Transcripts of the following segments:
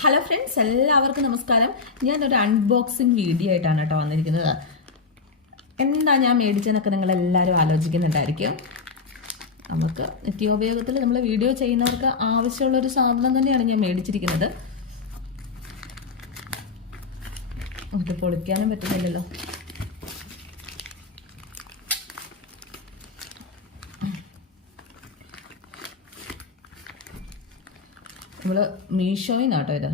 Hello friends എല്ലാവർക്കും നമസ്കാരം. ഞാനൊരു അൺബോക്സിങ് വീഡിയോ ആയിട്ടാണ് കേട്ടോ വന്നിരിക്കുന്നത്. എന്താ ഞാൻ മേടിച്ചതെന്നൊക്കെ നിങ്ങൾ എല്ലാവരും ആലോചിക്കുന്നുണ്ടായിരിക്കും. നമുക്ക് നിത്യോപയോഗത്തിൽ നമ്മൾ വീഡിയോ ചെയ്യുന്നവർക്ക് ആവശ്യമുള്ള ഒരു സാധനം തന്നെയാണ് ഞാൻ മേടിച്ചിരിക്കുന്നത്. അത് പൊളിക്കാനും പറ്റുന്നില്ലല്ലോ. നമ്മൾ മീഷോയിന്നാട്ടോ ഇത്.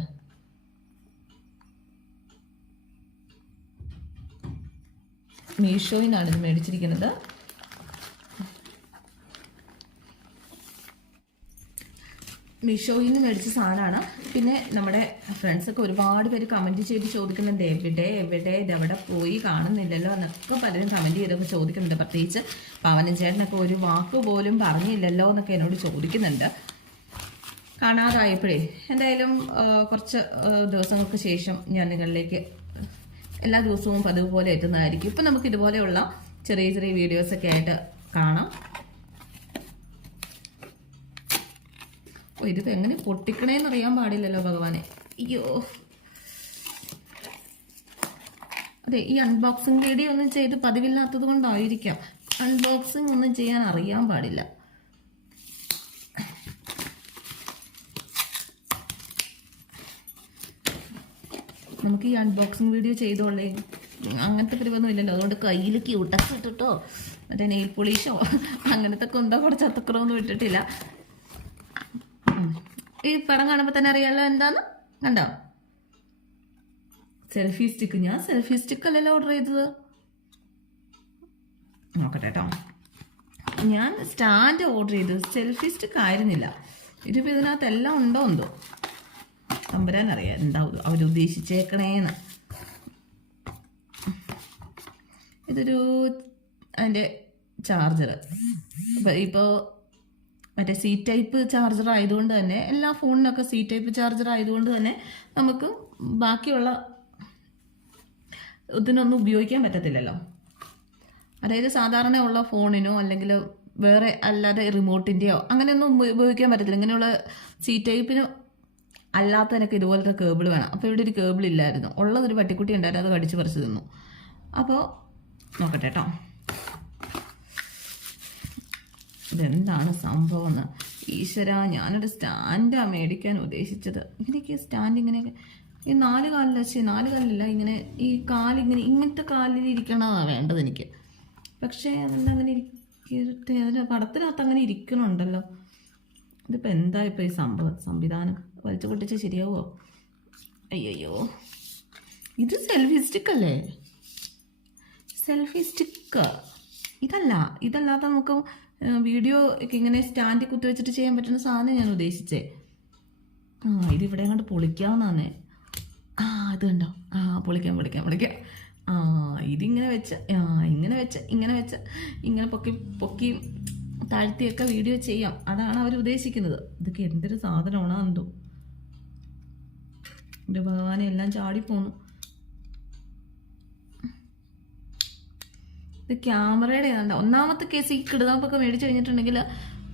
മീഷോയിന്നാണ് ഇത് മേടിച്ചിരിക്കുന്നത്. മീഷോയിൽ നിന്ന് മേടിച്ച സാധനമാണ്. പിന്നെ നമ്മുടെ ഫ്രണ്ട്സൊക്കെ ഒരുപാട് പേര് കമന്റ് ചെയ്ത് ചോദിക്കുന്നുണ്ട് എവിടെ എവിടെ ഇതെവിടെ പോയി കാണുന്നില്ലല്ലോ? എന്നൊക്കെ പലരും കമന്റ് ചെയ്തൊക്കെ ചോദിക്കുന്നുണ്ട്. പ്രത്യേകിച്ച് പവനഞ്ചേട്ടനൊക്കെ ഒരു വാക്ക് പോലും പറഞ്ഞില്ലല്ലോ എന്നൊക്കെ എന്നോട് ചോദിക്കുന്നുണ്ട്. കാണാതായപ്പോഴേ എന്തായാലും കുറച്ച് ദിവസങ്ങൾക്ക് ശേഷം ഞാൻ നിങ്ങളിലേക്ക് എല്ലാ ദിവസവും പതിവ് പോലെ എത്തുന്നതായിരിക്കും. ഇപ്പം നമുക്ക് ഇതുപോലെയുള്ള ചെറിയ ചെറിയ വീഡിയോസൊക്കെ ആയിട്ട് കാണാം. ഓ ഇതിപ്പോൾ എങ്ങനെ പൊട്ടിക്കണേന്ന് അറിയാൻ പാടില്ലല്ലോ ഭഗവാനെ. അയ്യോ. അതെ ഈ അൺബോക്സിംഗ് വീഡിയോ ഒന്നും ചെയ്ത് പതിവില്ലാത്തത് കൊണ്ടായിരിക്കാം. അൺബോക്സിംഗ് ഒന്നും ചെയ്യാൻ അറിയാൻ പാടില്ല. നമുക്ക് ഈ അൺബോക്സിങ് വീഡിയോ ചെയ്തോളേ അങ്ങനത്തെ പരിവൊന്നും ഇല്ലല്ലോ. അതുകൊണ്ട് കയ്യിൽ ക്യൂട്ടക്സ് ഇട്ടിട്ടോ. മറ്റേ നെയിൽ പോളീഷോ അങ്ങനത്തെ കുന്തോ കുറച്ച് അത്തക്കുറവൊന്നും ഇട്ടിട്ടില്ല ഈ പടം കാണുമ്പോൾ തന്നെ അറിയാലോ എന്താന്ന്? കണ്ടോ? സെൽഫി സ്റ്റിക്ക് ഞാൻ സെൽഫി സ്റ്റിക്ക് അല്ലല്ലോ ഓർഡർ ചെയ്തത്. നോക്കട്ടെ കേട്ടോ ഞാൻ സ്റ്റാൻഡ് ഓർഡർ ചെയ്തത്. സെൽഫി സ്റ്റിക്ക് ആയിരുന്നില്ല. ഇതിപ്പോൾ ഇതിനകത്ത് എല്ലാം ഉണ്ടോ എന്തോ? തമ്പുരാൻ അറിയാം എന്താ അവരുദ്ദേശിച്ചേക്കണേന്ന്. ഇതൊരു അതിന്റെ ചാർജർ ഇപ്പം ഇപ്പോൾ മറ്റേ സി ടൈപ്പ് ചാർജർ ആയതുകൊണ്ട് തന്നെ എല്ലാ ഫോണിനൊക്കെ സി ടൈപ്പ് ചാർജർ ആയതുകൊണ്ട് തന്നെ നമുക്ക് ബാക്കിയുള്ള ഇതിനൊന്നും ഉപയോഗിക്കാൻ പറ്റത്തില്ലല്ലോ. അതായത് സാധാരണ ഉള്ള ഫോണിനോ അല്ലെങ്കിൽ വേറെ അല്ലാതെ റിമോട്ടിന്റെയോ അങ്ങനെയൊന്നും ഉപ- ഉപയോഗിക്കാൻ പറ്റത്തില്ല. ഇങ്ങനെയുള്ള സി ടൈപ്പിന് അല്ലാത്തതിനൊക്കെ ഇതുപോലത്തെ കേബിൾ വേണം. അപ്പോൾ ഇവിടെ ഒരു കേബിൾ ഇല്ലായിരുന്നു. ഉള്ളതൊരു പട്ടിക്കുട്ടി ഉണ്ടായിരുന്നു. അത് കടിച്ചു പറിച്ചു തിന്നു. അപ്പോൾ നോക്കട്ടെ കേട്ടോ ഇതെന്താണ് സംഭവം എന്ന് ഈശ്വര ഞാനൊരു സ്റ്റാൻഡാണ് മേടിക്കാൻ ഉദ്ദേശിച്ചത്. ഇങ്ങനെയൊക്കെ സ്റ്റാൻഡ് ഇങ്ങനെയൊക്കെ ഈ നാല് കാലിൽ വെച്ച് നാല് കാലിലല്ല ഇങ്ങനെ ഈ കാലിങ്ങനെ ഇങ്ങനത്തെ കാലിൽ ഇരിക്കണതാണ് വേണ്ടത് എനിക്ക്. പക്ഷേ അതെന്താ അങ്ങനെ ഇരിക്കട്ടെ അതിന്റെ പടത്തിനകത്ത് അങ്ങനെ ഇരിക്കണുണ്ടല്ലോ. ഇതിപ്പോൾ എന്താ ഇപ്പോൾ ഈ സംഭവം? സംവിധാനം? വലിച്ചു പൊട്ടിച്ച് ശരിയാവോ അയ്യോ ഇത് സെൽഫി സ്റ്റിക്കല്ലേ? Selfie stick. ഇതല്ല ഇതല്ലാതെ നമുക്ക് വീഡിയോ ഒക്കെ ഇങ്ങനെ സ്റ്റാൻഡിൽ കുത്തി വെച്ചിട്ട് ചെയ്യാൻ പറ്റുന്ന സാധനം ഞാൻ ഉദ്ദേശിച്ചേ. ആ ഇതിവിടെ അങ്ങോട്ട് പൊളിക്കാവുന്നതാണ്. ആ ഇത് കണ്ടോ? ആ പൊളിക്കാം പൊളിക്കാം പൊളിക്കാം. ആ ഇതിങ്ങനെ വെച്ച് ആ ഇങ്ങനെ വെച്ച് ഇങ്ങനെ വെച്ച് ഇങ്ങനെ പൊക്കി പൊക്കി താഴ്ത്തിയൊക്കെ വീഡിയോ ചെയ്യാം. അതാണ് അവർ ഉദ്ദേശിക്കുന്നത്. ഇതൊക്കെ എന്തൊരു സാധനമാണോ എന്തോ എന്റെ ഭഗവാനെ എല്ലാം ചാടിപ്പോന്നു. ഇത് ക്യാമറയുടെ ഏതാണ്ട് ഒന്നാമത്തെ കേസ് ഈ കിടുതാപ്പൊക്കെ മേടിച്ചു കഴിഞ്ഞിട്ടുണ്ടെങ്കിൽ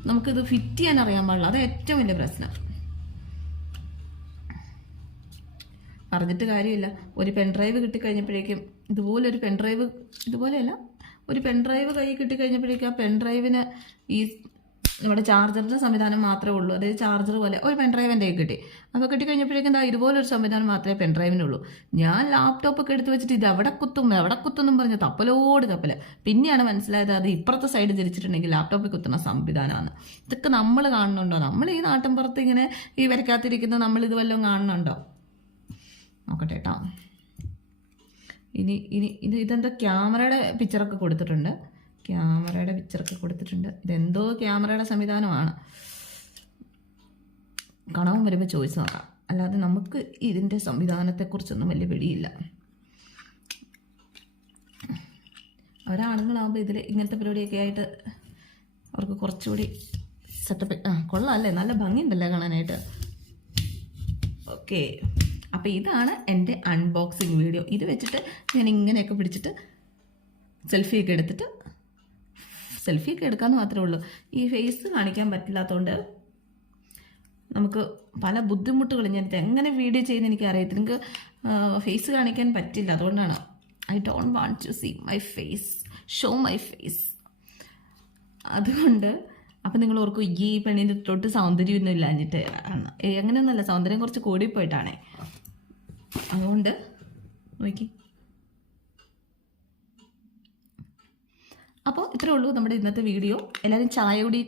നമുക്കിത് ഫിറ്റ് ചെയ്യാൻ അറിയാൻ പാടില്ല. അത് ഏറ്റവും വലിയ പ്രശ്നം. പറഞ്ഞിട്ട് കാര്യമില്ല. ഒരു പെൻഡ്രൈവ് കിട്ടിക്കഴിഞ്ഞപ്പോഴേക്കും ഇതുപോലെ ഒരു പെൻഡ്രൈവ് ഇതുപോലെയല്ല. ഒരു പെൻഡ്രൈവ് കൈ കിട്ടിക്കഴിഞ്ഞപ്പോഴേക്കും ആ പെൻഡ്രൈവിന് ഈ നമ്മുടെ ചാർജറിന്റെ സംവിധാനം മാത്രമേ ഉള്ളൂ. അതായത് ചാർജർ പോലെ ഒരു പെൻഡ്രൈവ് എന്റെ കയ്യിൽ കിട്ടി. അപ്പോൾ കിട്ടിക്കഴിഞ്ഞപ്പോഴേക്കും എന്താ ഇതുപോലൊരു സംവിധാനം മാത്രമേ പെൻഡ്രൈവിനുള്ളൂ ഞാൻ ലാപ്ടോപ്പൊക്കെ എടുത്ത് വെച്ചിട്ട് ഇത് എവിടെ കുത്തും എവിടെ കുത്തുന്നും പറഞ്ഞ് തപ്പലോട് തപ്പൽ. പിന്നെയാണ് മനസ്സിലായത് അത് ഇപ്പുറത്തെ സൈഡ് തിരിച്ചിട്ടുണ്ടെങ്കിൽ ലാപ്ടോപ്പിൽ കുത്തുന്ന സംവിധാനമാണ്. ഇതൊക്കെ നമ്മൾ കാണുന്നുണ്ടോ? നമ്മൾ ഈ നാട്ടിൻപുറത്ത് ഇങ്ങനെ ഈ വരയ്ക്കാത്തിരിക്കുന്ന നമ്മൾ ഇത് വല്ലതും കാണുന്നുണ്ടോ? നോക്കട്ടെ കേട്ടോ ഇനി ഇനി ഇത് ഇതെന്താ ക്യാമറയുടെ പിക്ചറൊക്കെ കൊടുത്തിട്ടുണ്ട്. ക്യാമറയുടെ പിക്ചറൊക്കെ കൊടുത്തിട്ടുണ്ട്. ഇതെന്തോ ക്യാമറയുടെ സംവിധാനമാണ്. കണവും വരുമ്പോൾ ചോയ്സ് നോക്കാം. അല്ലാതെ നമുക്ക് ഇതിന്റെ സംവിധാനത്തെക്കുറിച്ചൊന്നും വലിയ പിടിയില്ല. ഒരാണുങ്ങളാകുമ്പോൾ ഇതിൽ ഇങ്ങനത്തെ പരിപാടിയൊക്കെ ആയിട്ട് അവർക്ക് കുറച്ചുകൂടി സെറ്റപ്പ് ആ കൊള്ളാം നല്ല ഭംഗിയുണ്ടല്ലേ കാണാനായിട്ട്? ഓക്കെ അപ്പോൾ ഇതാണ് എന്റെ അൺബോക്സിങ് വീഡിയോ ഇത് വെച്ചിട്ട് ഞാൻ ഇങ്ങനെയൊക്കെ പിടിച്ചിട്ട് സെൽഫിയൊക്കെ എടുത്തിട്ട് സെൽഫിയൊക്കെ എടുക്കാമെന്ന് മാത്രമേ ഉള്ളൂ. ഈ ഫേസ് കാണിക്കാൻ പറ്റില്ലാത്തതുകൊണ്ട് നമുക്ക് പല ബുദ്ധിമുട്ടുകളും ഞാൻ എങ്ങനെ വീഡിയോ ചെയ്യുന്ന എനിക്ക് അറിയത്തില്ല എനിക്ക് ഫേസ് കാണിക്കാൻ പറ്റില്ല. അതുകൊണ്ടാണ് I don't want to see my face show my face അതുകൊണ്ട് അപ്പം നിങ്ങൾ ഓർക്കും ഈ പെണ്ണിന്റെ തൊട്ട് സൗന്ദര്യമൊന്നും ഇല്ലാഞ്ഞിട്ട് ആണ് അങ്ങനെയൊന്നുമല്ല. സൗന്ദര്യം കുറച്ച് കൂടിപ്പോയിട്ടാണേ. അതുകൊണ്ട് നോക്കി. അപ്പോൾ ഇത്രേ ഉള്ളൂ നമ്മുടെ ഇന്നത്തെ വീഡിയോ. എല്ലാവരും ചായ കുടി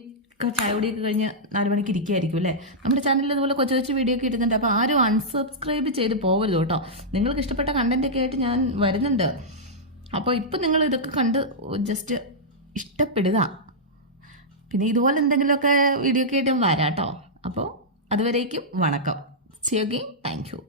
ചായ കുടിയൊക്കെ കഴിഞ്ഞ് നാല് മണിക്ക് ഇരിക്കുകയായിരിക്കും അല്ലേ? നമ്മുടെ ചാനലിൽ ഇതുപോലെ കൊച്ചു കൊച്ചു വീഡിയോ ഒക്കെ ഇടുന്നുണ്ട് അപ്പോൾ ആരും അൺസബ്സ്ക്രൈബ് ചെയ്ത് പോകരുത് കേട്ടോ. നിങ്ങൾക്ക് ഇഷ്ടപ്പെട്ട കണ്ടന്റൊക്കെ ആയിട്ട് ഞാൻ വരുന്നുണ്ട്. അപ്പോൾ ഇപ്പം നിങ്ങൾ ഇതൊക്കെ കണ്ട് ജസ്റ്റ് ഇഷ്ടപ്പെടുക. പിന്നെ ഇതുപോലെ എന്തെങ്കിലുമൊക്കെ വീഡിയോ ഒക്കെ ആയിട്ട് വരാം കേട്ടോ. അപ്പോൾ അതുവരേക്കും വണക്കം. ചെയ്യുകയും താങ്ക് യു